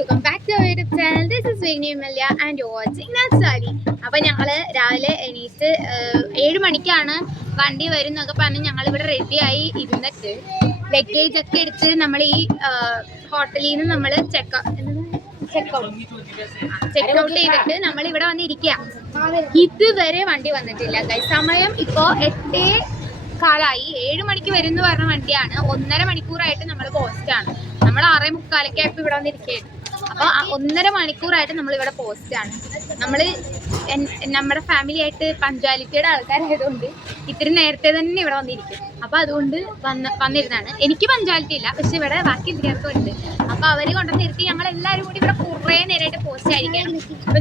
welcome back to our YouTube channel. This is Vigni Malia and you're watching Natsali. അപ്പോൾ ഞങ്ങൾ രാവിലെ എണീറ്റ് 7 മണിക്കാണ് വണ്ടി വരുന്നൊക്കെ പറഞ്ഞ് ഞങ്ങൾ ഇവിടെ റെഡിയായി ഇരുന്നിട്ട് ലഗേജ് ഒക്കെ എടുത്ത് നമ്മൾ ഈ ഹോട്ടലിൽ നിന്ന് നമ്മൾ ചെക്കൗട്ട് ചെയ്തിട്ട് നമ്മൾ ഇവിടെ വന്നിരിക്കുക. ഇതുവരെ വണ്ടി വന്നിട്ടില്ല. സമയം ഇപ്പോൾ 8:15 7 മണിക്ക് വരും എന്ന് പറഞ്ഞ വണ്ടിയാണ്. 1.5 മണിക്കൂറായിട്ട് നമ്മൾ പോസ്റ്റാണ്. നമ്മൾ 6:45 ആയപ്പോൾ ഇവിടെ വന്നിരിക്കുകയാണ്. അപ്പോൾ 1.5 മണിക്കൂറായിട്ട് നമ്മളിവിടെ പോസ്റ്റാണ്. നമ്മൾ നമ്മുടെ ഫാമിലി ആയിട്ട് പഞ്ച്വാലിറ്റിയുടെ ആൾക്കാരായതുകൊണ്ട് ഇത്തിരി നേരത്തെ തന്നെ ഇവിടെ വന്നിരിക്കും. അപ്പോൾ അതുകൊണ്ട് വന്നിരുന്നാണ്. എനിക്ക് പഞ്ച്വാലിറ്റി ഇല്ല, പക്ഷെ ഇവിടെ ബാക്കി എല്ലാവർക്കും ഉണ്ട്. അപ്പോൾ അവർ കൊണ്ടുവന്ന് നിർത്തി ഞങ്ങളെല്ലാവരും കൂടി ഇവിടെ കുറേ നേരമായിട്ട് പോസ്റ്റ് ആയിരിക്കണം. അപ്പോൾ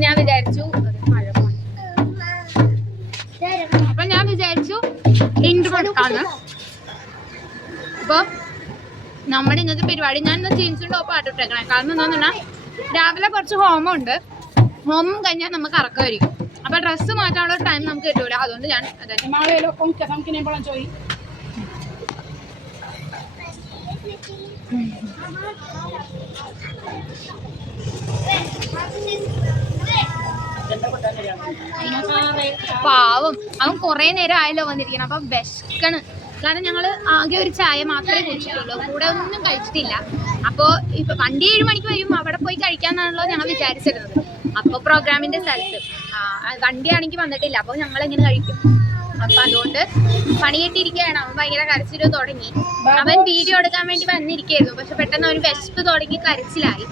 ഞാൻ വിചാരിച്ചു ഇൻട്രോ കൊടുക്കാന്ന്. അപ്പോൾ നമ്മുടെ ഇന്നത്തെ പരിപാടി ഞാൻ ഇന്ന് ജീൻസും ടോപ്പ് ആട്ടിട്ടേക്കണേ. കാരണം എന്താണെന്ന് പറഞ്ഞാൽ രാവിലെ കുറച്ച് ഹോമം ഉണ്ട്. ഹോമം കഴിഞ്ഞാൽ നമുക്ക് ഇറക്കമായിരിക്കും. അപ്പോൾ ഡ്രസ്സ് മാറ്റാനുള്ള ടൈം നമുക്ക് കിട്ടൂല. അതുകൊണ്ട് ഞാൻ പാവം അവൻ കുറേ നേരം ആയല്ലോ വന്നിരിക്കണം. അപ്പം വിശക്കണ്. കാരണം ഞങ്ങൾ ആകെ ഒരു ചായ മാത്രമേ കുടിച്ചിട്ടുള്ളൂ, കൂടെ ഒന്നും കഴിച്ചിട്ടില്ല. അപ്പോൾ ഇപ്പം വണ്ടി 7 മണിക്ക് വരും, അവിടെ പോയി കഴിക്കാമെന്നാണല്ലോ ഞങ്ങൾ വിചാരിച്ചിരുന്നത്. അപ്പോൾ പ്രോഗ്രാമിൻ്റെ സ്ഥലത്ത് വണ്ടിയാണെങ്കിൽ വന്നിട്ടില്ല. അപ്പോൾ ഞങ്ങൾ എങ്ങനെ കഴിക്കും? അപ്പം അതുകൊണ്ട് പണി കെട്ടിയിരിക്കുകയാണ്. അവൻ ഭയങ്കര കരച്ചിൽ തുടങ്ങി. അവൻ വീഡിയോ എടുക്കാൻ വേണ്ടി വന്നിരിക്കുകയായിരുന്നു, പക്ഷെ പെട്ടെന്ന് അവന് വിശപ്പ് തുടങ്ങി കരച്ചിലായി.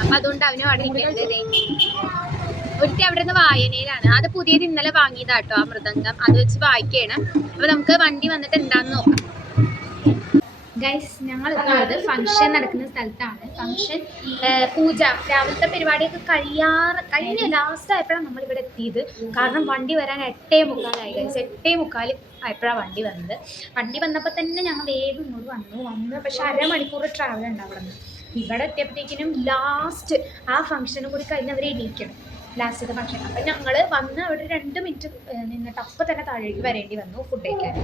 അപ്പം അതുകൊണ്ട് അവനും അവിടെ ഇരിക്കേണ്ടത്. ഒരിക്കൽ അവിടെ നിന്ന് വായനയിലാണ്. അത് പുതിയത് ഇന്നലെ വാങ്ങിയതാട്ടോ, ആ മൃദംഗം. അത് വെച്ച് വായിക്കുകയാണ്. അപ്പോൾ നമുക്ക് വണ്ടി വന്നിട്ട് എന്താണെന്ന് നോക്കാം. ഗൈസ്, ഞങ്ങൾ എത്തുന്നത് ഫംഗ്ഷൻ നടക്കുന്ന സ്ഥലത്താണ്. ഫംഗ്ഷൻ പൂജ രാവിലത്തെ പരിപാടിയൊക്കെ കഴിഞ്ഞ ലാസ്റ്റ് ആയപ്പോഴാണ് നമ്മളിവിടെ എത്തിയത്. കാരണം വണ്ടി വരാൻ 8:45 ഗൈസ്. 8:45 ആയപ്പോഴാണ് വണ്ടി വന്നത്. വണ്ടി വന്നപ്പോൾ തന്നെ ഞങ്ങൾ വേഗം ഇങ്ങോട്ട് വന്നു. പക്ഷെ 1/2 മണിക്കൂർ ട്രാവൽ ഉണ്ട് അവിടെ നിന്ന്. ഇവിടെ എത്തിയപ്പോഴത്തേക്കിനും ലാസ്റ്റ് ആ ഫംഗ്ഷനും കൂടി കഴിഞ്ഞ് അവർ എണീക്കണം. ലാസ്റ്റത്തെ ഫംഗ്ഷൻ. അപ്പം ഞങ്ങൾ വന്ന് അവിടെ 2 മിനിറ്റ് നിന്നിട്ട് അപ്പം തന്നെ താഴേക്ക് വരേണ്ടി വന്നു ഫുഡ് കഴിക്കാൻ.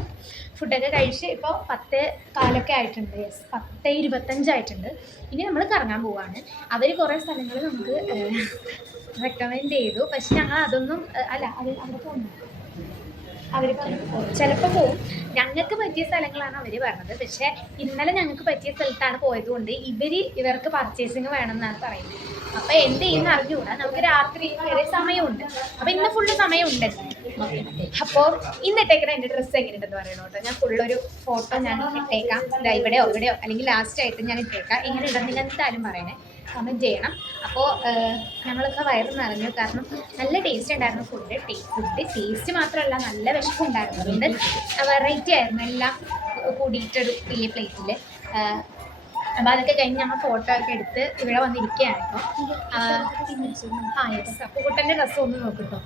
ഫുഡൊക്കെ കഴിച്ച് ഇപ്പോൾ 10:15 ആയിട്ടുണ്ട്. യെസ്, 10:25 ആയിട്ടുണ്ട്. ഇനി നമ്മൾ കറങ്ങാൻ പോവാണ്. അവർ കുറേ സ്ഥലങ്ങൾ നമുക്ക് റെക്കമെൻഡ് ചെയ്തു. പക്ഷെ ഞങ്ങൾ അതൊന്നും അവിടെ പോകുന്നു. അവർ ചിലപ്പോൾ പോവും. ഞങ്ങൾക്ക് പറ്റിയ സ്ഥലങ്ങളാണ് അവർ പറഞ്ഞത്. പക്ഷേ ഇന്നലെ ഞങ്ങൾക്ക് പറ്റിയ സ്ഥലത്താണ് പോയതുകൊണ്ട് ഇവർക്ക് പർച്ചേസിങ് വേണമെന്നാണ് പറയുന്നത്. അപ്പോൾ എന്ത് ചെയ്യുന്ന അറിഞ്ഞുകൂടാ. നമുക്ക് രാത്രി വരെ സമയമുണ്ട്. അപ്പോൾ ഇന്ന് ഫുള്ള് സമയമുണ്ട്. അപ്പോൾ ഇന്നിട്ടേക്കണ എൻ്റെ ഡ്രസ്സ് എങ്ങനെയുണ്ടെന്ന് പറയണം കേട്ടോ. ഞാൻ ഫുള്ളൊരു ഫോട്ടോ ഞാൻ ഇട്ടേക്കാം. ഇവിടെയോ അല്ലെങ്കിൽ ലാസ്റ്റ് ആയിട്ട് ഞാൻ ഇട്ടേക്കാം. എങ്ങനെയുണ്ടെന്ന് നിങ്ങൾ എന്തായാലും പറയണേ, കമൻറ്റ് ചെയ്യണം. അപ്പോൾ ഞങ്ങളൊക്കെ വയറ് നിറഞ്ഞു. കാരണം നല്ല ടേസ്റ്റ് ഉണ്ടായിരുന്നു ഫുഡ്. ടേസ്റ്റ് മാത്രമല്ല, നല്ല വിശപ്പുണ്ടായിരുന്നു. അതുകൊണ്ട് വെറൈറ്റി ആയിരുന്നു. എല്ലാം കൂടിയിട്ടൊരു വലിയ പ്ലേറ്റിൽ. അപ്പോൾ അതൊക്കെ കഴിഞ്ഞ് ഞങ്ങൾ ഫോട്ടോ ഒക്കെ എടുത്ത് ഇവിടെ വന്നിരിക്കുകയാണ് ഇപ്പോൾ. യെസ്, അപ്പോൾ കുട്ടൻ്റെ ഡ്രസ്സ് ഒന്ന് നോക്കിട്ടോ.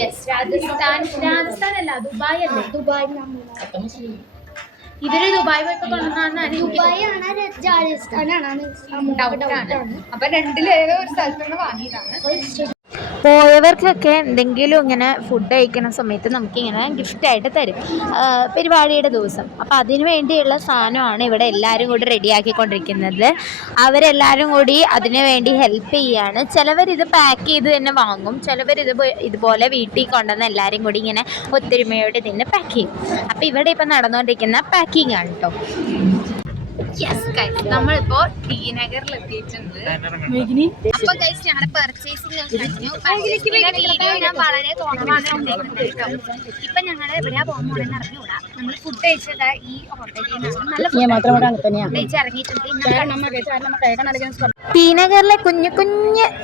യെസ്, രാജസ്ഥാനല്ല, ദുബായ് അല്ലേ? ഇവര് ദുബായ് പോയപ്പോ കൊണ്ടുവന്നാണ്. അപ്പൊ രണ്ടിലേതോ ഒരു സ്ഥലത്തുനിന്ന് വാങ്ങിയതാണ്. പോയവർക്കൊക്കെ എന്തെങ്കിലും ഇങ്ങനെ ഫുഡ് കഴിക്കുന്ന സമയത്ത് നമുക്കിങ്ങനെ ഗിഫ്റ്റായിട്ട് തരും പരിപാടിയുടെ ദിവസം. അപ്പോൾ അതിന് വേണ്ടിയുള്ള സാധനമാണ് ഇവിടെ എല്ലാവരും കൂടി റെഡിയാക്കിക്കൊണ്ടിരിക്കുന്നത്. അവരെല്ലാവരും കൂടി അതിനു വേണ്ടി ഹെൽപ്പ് ചെയ്യുകയാണ്. ചിലവരിത് പാക്ക് ചെയ്ത് തന്നെ വാങ്ങും, ചിലവരിത് ഇതുപോലെ വീട്ടിൽ കൊണ്ടുവന്ന് എല്ലാവരും കൂടി ഇങ്ങനെ ഒത്തൊരുമയോടെ തന്നെ പാക്ക് ചെയ്യും. അപ്പോൾ ഇവിടെ ഇപ്പം നടന്നുകൊണ്ടിരിക്കുന്ന പാക്കിംഗ് ആണ് കേട്ടോ. യെസ് ഗൈസ്, നമ്മളിപ്പോൾ ടി നഗറിൽ എത്തിയിട്ടുണ്ട്. അപ്പോൾ ഗൈസ്, ഞങ്ങളുടെ പർച്ചേസിംഗ് കഴിഞ്ഞു. വീഡിയോ ഞാൻ വളരെ കുറവാണ് ഉണ്ടായിരുന്നത് കേട്ടോ. ഇപ്പം ഞങ്ങൾ എവിടെയാ പോകുന്നതെന്ന് അറിഞ്ഞുകൂടാ. നമ്മൾ ഫുഡ് കഴിച്ചത് ഈ ഹോട്ടലിൽ നല്ല ഇറങ്ങിയിട്ടുണ്ട്. ടി നഗറിലെ കുഞ്ഞു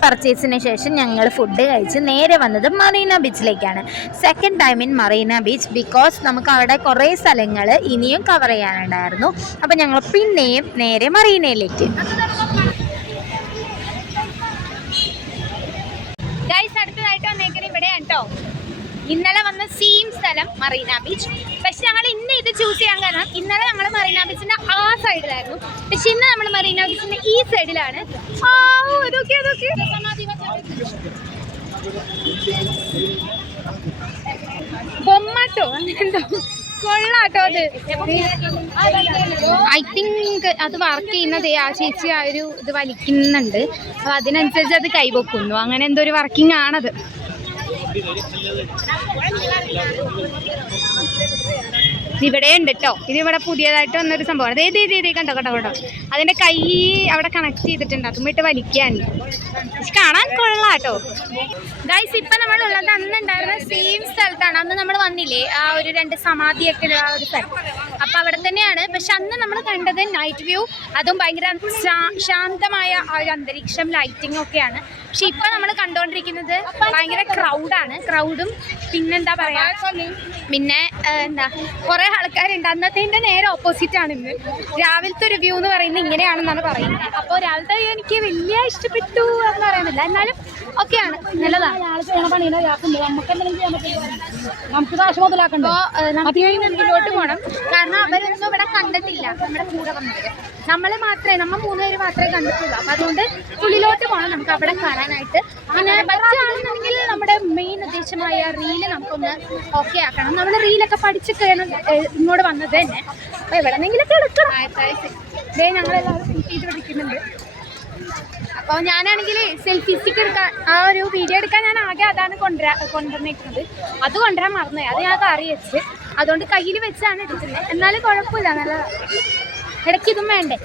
പർച്ചേസിന് ശേഷം ഞങ്ങൾ ഫുഡ് കഴിച്ച് നേരെ വന്നത് മറീന ബീച്ചിലേക്കാണ്. Second time in Marina beach, because നമുക്ക് അവിടെ കുറേ സ്ഥലങ്ങൾ ഇനിയും കവർ ചെയ്യാനുണ്ടായിരുന്നു. അപ്പോൾ ഞങ്ങൾ പിന്നെയും നേരെ മറീനയിലേക്ക്. ഗൈസ്, അടുത്തതായിട്ട് വന്നേക്കുന്നത് ഇവിടെയാണ് കേട്ടോ. ഇന്നലെ വന്ന സെയിം സ്ഥലം മറീന ബീച്ച്. പക്ഷെ ഞങ്ങൾ ഇന്ന് ഇത് ചൂസ് ചെയ്യാൻ കാരണം ഇന്നലെ നമ്മൾ മറീന ബീച്ചിന്റെ ആ സൈഡിലായിരുന്നു. പക്ഷെ ഇന്ന് നമ്മൾ മറീന ബീച്ചിന്റെ ഈ സൈഡിലാണ്. ബൊമ്മാട്ടോ അങ്ങനെന്തോ കൊള്ളാട്ടോ അത്. ഐ തിങ്ക് അത് വർക്ക് ചെയ്യുന്നത് ആ ചേച്ചി ആ ഒരു ഇത് വലിക്കുന്നുണ്ട്. അപ്പൊ അതിനനുസരിച്ച് അത് കൈവെക്കുന്നു. അങ്ങനെ എന്തോ ഒരു വർക്കിംഗ് ആണത്. ഇവിടെ ഉണ്ട് കേട്ടോ. ഇതിവിടെ പുതിയതായിട്ട് വന്നൊരു സംഭവമാണ്. ഇതേ കണ്ടോ കണ്ടോ കണ്ടോ. അതിന്റെ കൈ അവിടെ കണക്ട് ചെയ്തിട്ടുണ്ട്. അതും ഇട്ട് വലിക്കാൻ കാണാൻ കൊള്ളാട്ടോ. ഗൈസ് ഇപ്പൊ നമ്മളുള്ളത് അന്നുണ്ടായിരുന്ന സെയിം സ്ഥലത്താണ്. അന്ന് നമ്മൾ വന്നില്ലേ ആ ഒരു 2 സമാധിയൊക്കെ ആ ഒരു സ്ഥലം. അപ്പൊ അവിടെ തന്നെയാണ്. പക്ഷെ അന്ന് നമ്മൾ കണ്ടത് നൈറ്റ് വ്യൂ, അതും ഭയങ്കര ശാന്തമായ ആ ഒരു അന്തരീക്ഷം, ലൈറ്റിംഗ് ഒക്കെയാണ്. പക്ഷെ ഇപ്പൊ നമ്മൾ കണ്ടുകൊണ്ടിരിക്കുന്നത് ഭയങ്കര ക്രൗഡാണ്. ക്രൗഡും പിന്നെന്താ പറയാ, പിന്നെ എന്താ കുറെ ആൾക്കാരുണ്ട്. അന്നത്തെ നേരെ ഓപ്പോസിറ്റ് ആണ് ഇന്ന്. രാവിലത്തെ ഒരു വ്യൂ എന്ന് പറയുന്നത് ഇങ്ങനെയാണെന്നാണ് പറയുന്നത്. അപ്പോൾ രാവിലത്തെ വ്യൂ എനിക്ക് വലിയ ഇഷ്ടപ്പെട്ടു എന്ന് പറയാനില്ല, എന്നാലും ഓക്കെയാണ്, നല്ലതാണ്. മുന്നോട്ട് പോകണം. കാരണം അവരൊന്നും ഇവിടെ കണ്ടിട്ടില്ല. നമ്മുടെ കൂടെ വന്നത് നമ്മൾ 3 പേര് മാത്രമേ കണ്ടിട്ടുള്ളൂ. അപ്പൊ അതുകൊണ്ട് ഉള്ളിലോട്ട് പോകണം നമുക്ക് അവിടെ കാണാനായിട്ട്. പിന്നെ പറ്റുകയാണെന്നുണ്ടെങ്കിൽ നമ്മുടെ മെയിൻ ഉദ്ദേശമായ റീല് നമുക്കൊന്ന് ഓക്കെ ആക്കണം. നമ്മൾ റീലൊക്കെ പഠിച്ചിട്ടാണ് ഇങ്ങോട്ട് വന്നത് തന്നെ. അപ്പൊ എവിടെന്നെങ്കിലൊക്കെ എടുക്കണം. ഞങ്ങളെല്ലാവരും സെൽഫി ചെയ്ത് പിടിക്കുന്നുണ്ട്. അപ്പോൾ ഞാനാണെങ്കിൽ സെൽഫി സ്റ്റിക്ക് എടുക്കാൻ, ആ ഒരു വീഡിയോ എടുക്കാൻ ഞാൻ ആകെ അതാണ് കൊണ്ടുവന്നിരിക്കുന്നത്. അത് കൊണ്ടുവരാൻ മറന്നുപോയി. അത് ഞാൻ കറി വെച്ച്, അതുകൊണ്ട് കയ്യിൽ വെച്ചാണ് എടുക്കുന്നത്. എന്നാലും കുഴപ്പമില്ല, നല്ലതാണ്. ഇടയ്ക്ക് ഇതും വേണ്ടേ.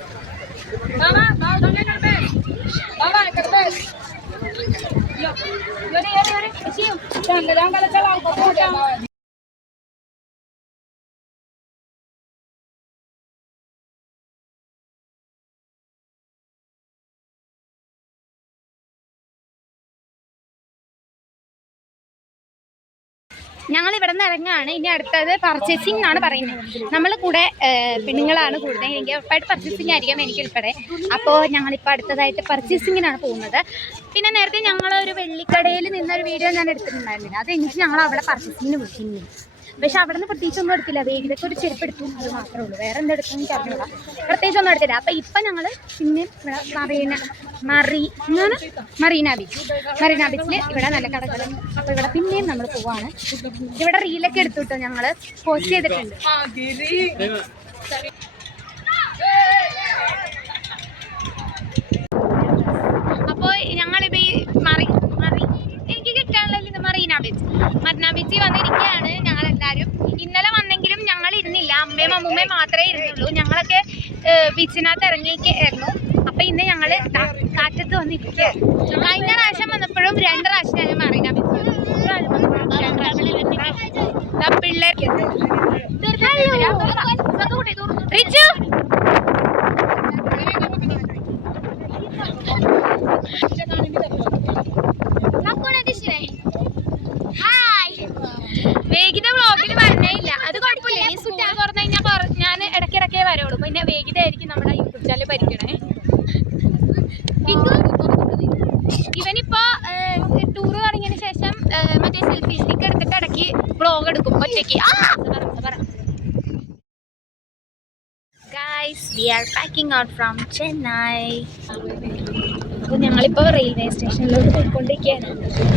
ഞങ്ങൾ ഇവിടെ നിന്ന് ഇറങ്ങുകയാണ്. ഇനി അടുത്തത് പർച്ചേസിംഗ് ആണ് പറയുന്നത്. നമ്മൾ കൂടെ പെണ്ണുങ്ങളാണ് കൂടുതൽ. എനിക്ക് ഉറപ്പായിട്ട് പർച്ചേസിംഗ് ആയിരിക്കാം, എനിക്ക് ഉൾപ്പെടെ. അപ്പോൾ ഞങ്ങളിപ്പോൾ അടുത്തതായിട്ട് പർച്ചേസിങ്ങിനാണ് പോകുന്നത്. പിന്നെ നേരത്തെ ഞങ്ങളൊരു വെള്ളിക്കടയിൽ നിന്നൊരു വീഡിയോ ഞാൻ എടുത്തിട്ടുണ്ടായിരുന്നില്ല. അത് കഴിഞ്ഞിട്ട് ഞങ്ങൾ അവിടെ പർച്ചേസിങ്ങിന് വിളിക്കുന്നു. പക്ഷെ അവിടെ നിന്ന് പ്രത്യേകിച്ചൊന്നും എടുത്തില്ല. വേഗിലൊക്കെ ഒരു ചെരുപ്പ് എടുത്തു, അത് മാത്രമേ ഉള്ളൂ. വേറെ എന്താ എടുത്തെന്ന് എനിക്ക് അറിഞ്ഞില്ല, പ്രത്യേകിച്ചൊന്നും എടുത്തില്ല. അപ്പം ഇപ്പം ഞങ്ങൾ പിന്നെ മറീന ബീച്ചിൽ ഇവിടെ നല്ല കടകളും. അപ്പോൾ ഇവിടെ പിന്നെയും നമ്മൾ പോവാണ്. ഇവിടെ റീലൊക്കെ എടുത്തുട്ടോ, ഞങ്ങൾ പോസ്റ്റ് ചെയ്തിട്ടുണ്ട്. അപ്പോൾ ഞങ്ങളിപ്പോൾ ഈ എനിക്ക് കിട്ടാനുള്ള മറീന ബീച്ചിൽ വന്നിരിക്കുകയാണ് ഞങ്ങളെല്ലാവരും. ഇന്നലെ വന്നെങ്കിലും ഞങ്ങൾ ഇരുന്നില്ല. അമ്മയും അമ്മൂമ്മയും മാത്രമേ ഇരുന്നുള്ളൂ. ഞങ്ങളൊക്കെ ബീച്ചിനകത്ത് ഇറങ്ങിയിരിക്കുകയായിരുന്നു. അപ്പം ഇന്ന് ഞങ്ങൾ കാറ്റത്ത് വന്നിരിക്കുകയാണ്. കഴിഞ്ഞ പ്രാവശ്യം വന്നപ്പോഴും 2 പ്രാവശ്യം ഞങ്ങൾ മറീന ബീച്ചിൽ പിള്ളേർ വേഗിത വ്ളോഗിൽ പറഞ്ഞില്ല. അത് കുഴപ്പമില്ല. ഈ സ്കൂൾ തുറന്നു കഴിഞ്ഞാൽ ഞാൻ ഇടയ്ക്കിടയ്ക്കേ വരുള്ളൂ. പിന്നെ വേഗിത ആയിരിക്കും നമ്മുടെ യൂട്യൂബ് ചാനൽ ഭരിക്കണേ. ഇവനിപ്പോ ടൂറ് തുടങ്ങിയതിന് ശേഷം മറ്റേ സെൽഫി സ്റ്റിക്ക് എടുത്തിട്ട് ഇടയ്ക്ക് വ്ളോഗ് എടുക്കും ഒറ്റയ്ക്ക്. Guys, we are packing out from Chennai. അപ്പോൾ ഞങ്ങളിപ്പോൾ റെയിൽവേ സ്റ്റേഷനിലോട്ട് പോയിക്കൊണ്ടിരിക്കുകയാണ്.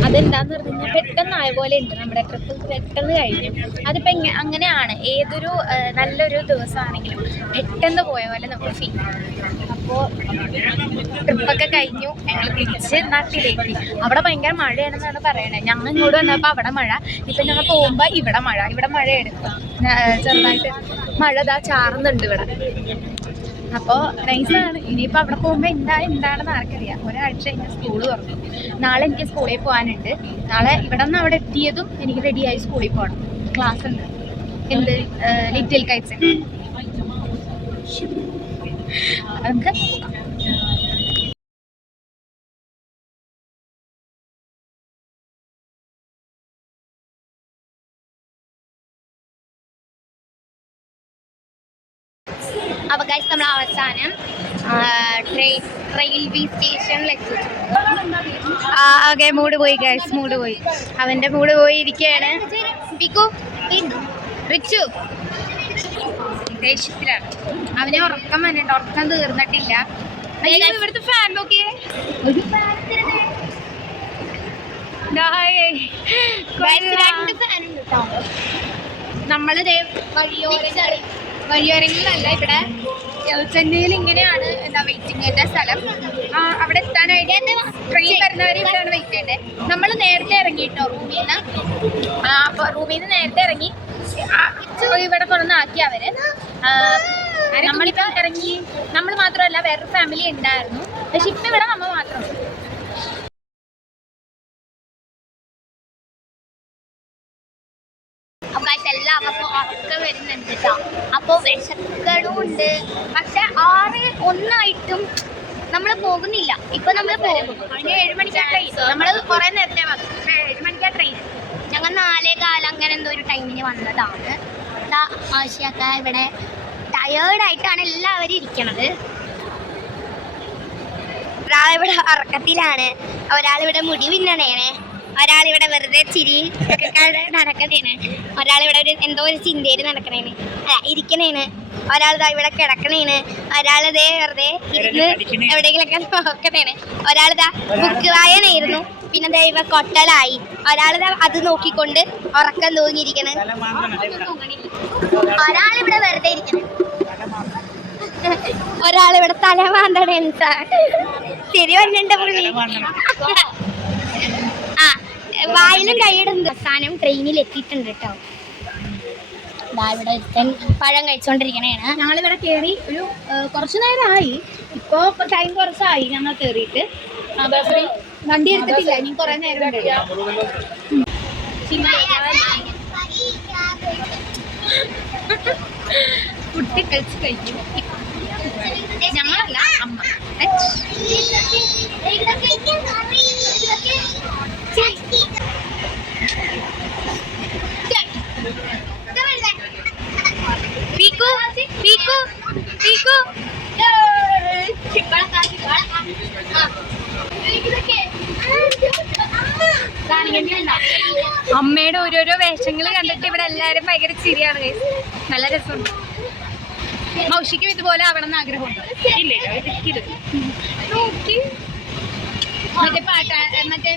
അതെന്താന്ന് പറഞ്ഞു കഴിഞ്ഞാൽ പെട്ടെന്നായ പോലെ ഉണ്ട്. നമ്മുടെ ട്രിപ്പ് പെട്ടെന്ന് കഴിഞ്ഞു. അതിപ്പോൾ അങ്ങനെയാണ്. ഏതൊരു നല്ലൊരു ദിവസമാണെങ്കിലും പെട്ടെന്ന് പോയ പോലെ നമുക്ക് ഫീൽ ചെയ്യും. അപ്പോൾ ട്രിപ്പൊക്കെ കഴിഞ്ഞു. ഞങ്ങൾ തിരിച്ച് നാട്ടിലേക്ക്. അവിടെ ഭയങ്കര മഴയാണെന്നാണ് പറയണത്. ഞങ്ങൾ ഇങ്ങോട്ട് വന്നപ്പോൾ അവിടെ മഴ, ഇപ്പം ഞങ്ങൾ പോകുമ്പോൾ ഇവിടെ മഴ എടുക്കും. ചെറുതായിട്ട് മഴ ചാറുന്നുണ്ട് ഇവിടെ. അപ്പോൾ നൈസാണ്. ഇനിയിപ്പോൾ അവിടെ പോകുമ്പോൾ എന്താണെന്ന് ആർക്കറിയാം. ഒരാഴ്ച കഴിഞ്ഞാൽ സ്കൂൾ തുറന്നു. നാളെ എനിക്ക് സ്കൂളിൽ പോകാനുണ്ട്. നാളെ ഇവിടെ നിന്ന് അവിടെ എത്തിയതും എനിക്ക് റെഡിയായി സ്കൂളിൽ പോകണം. ക്ലാസ് ഉണ്ട്. എന്ത് ലിറ്റിൽ കൈറ്റ്സ്. നമുക്ക് അപ്പോൾ ഗൈസ് നമ്മൾ അവസാനം റെയിൽവേ സ്റ്റേഷനിൽ എത്തിയിട്ടുണ്ട്. മൂഡ് പോയി ഗൈസ്, മൂഡ് പോയി. അവൻ്റെ മൂഡ് പോയി ഇരിക്കുകയാണ്. പിക്കു റിച്ചു ദേഷ്യത്തിലാണ്. അവനെ ഉറക്കം വന്നിട്ട് ഉറക്കം തീർന്നിട്ടില്ല. ഇവിടുത്തെ ഫാൻ നോക്കിയേ, ഒരു ഫാൻ 2 ഫാൻ ഉണ്ട് കേട്ടോ. നമ്മളിതേ വഴിയോരങ്ങളിലല്ല, ഇവിടെ ചെന്നൈയിൽ ഇങ്ങനെയാണ് എന്താ വെയിറ്റിങ്ങിന്റെ സ്ഥലം. അവിടെ എത്താനായിട്ട് ട്രെയിൻ വരുന്നവരെ ഇവിടെയാണ് വെയിറ്റ് ചെയ്യേണ്ടത്. നമ്മൾ നേരത്തെ ഇറങ്ങിയിട്ടോ റൂമിൽ നിന്ന്. അപ്പോൾ റൂമിൽ നിന്ന് നേരത്തെ ഇറങ്ങി ഇവിടെ കൊണ്ടുവന്നാക്കി അവര്. നമ്മളിപ്പോ ഇറങ്ങി, നമ്മൾ മാത്രമല്ല വേറൊരു ഫാമിലി ഉണ്ടായിരുന്നു. പക്ഷെ ഇപ്പം ഇവിടെ നമ്മൾ മാത്രം. എല്ലാവർക്കും ഉറക്കം വരുന്നുണ്ട് കേട്ടോ. അപ്പോൾ വിശക്കലും ഉണ്ട്. പക്ഷെ 6:01 നമ്മൾ പോകുന്നില്ല. ഇപ്പൊ നമ്മൾ പോകും. 7 മണിക്കാണ് ട്രെയിൻ. നമ്മൾ കുറെ നേരത്തെ വന്നു. 7 മണിക്കാണ് ട്രെയിൻ. ഞങ്ങൾ 4:15 അങ്ങനെ എന്തോ ഒരു ടൈമിന് വന്നതാണ്. ആവശ്യമൊക്കെ ഇവിടെ ടയേർഡായിട്ടാണ് എല്ലാവരും ഇരിക്കണത്. ഒരാളിവിടെ ഉറക്കത്തിലാണ്, ഒരാളിവിടെ മുടി പിന്നണേണ്, ഒരാളിവിടെ വെറുതെ ചിരി നടക്കണേണ്, ഒരാളിവിടെ എന്തോ ഒരു ചിന്തയിൽ നടക്കണേന് ഇരിക്കണേന്, ഒരാളിതാ ഇവിടെ കിടക്കണേന്, ഒരാളിതേ വെറുതെ ഇരുന്ന് എവിടെയെങ്കിലൊക്കെ നോക്കണേന്, ഒരാളിതാ ബുക്ക് വായനായിരുന്നു, പിന്നെ ദൈവ കൊട്ടലായി, ഒരാളിതാ അത് നോക്കിക്കൊണ്ട് ഉറക്കം തൂങ്ങിയിരിക്കണ്, ഒരാളിവിടെ വെറുതെ ഇരിക്കണ, ഒരാളിവിടെ തല മാന്തണ ശരി വന്നിട്ട് പുള്ളി വായിലും കൈയിടുന്നത്. അവസാനം ട്രെയിനിൽ എത്തിയിട്ടുണ്ട് കേട്ടോ. ഇവിടെ ഒരുത്തൻ പഴം കഴിച്ചുകൊണ്ടിരിക്കണേണ്. ഞങ്ങളിവിടെ കയറി ഒരു കുറച്ചു നേരമായി. ഇപ്പോൾ ടൈം കുറച്ചായി ഞങ്ങൾ കയറിയിട്ട്. വണ്ടി എടുത്തിട്ടില്ല, ഇനി കുറേ നേരം കുട്ടി കളിച്ച് കഴിക്കും. ഞങ്ങളല്ല, അമ്മ. അമ്മയുടെ ഓരോരോ വേഷങ്ങൾ കണ്ടിട്ട് ഇവിടെ എല്ലാരും ഭയങ്കര ചിരിയാണ്. നല്ല രസമുണ്ട്. മൗഷിക്കും ഇതുപോലെ ആവണമെന്ന് ആഗ്രഹമുണ്ട്. നോക്കി മറ്റേ പാട്ട മറ്റേ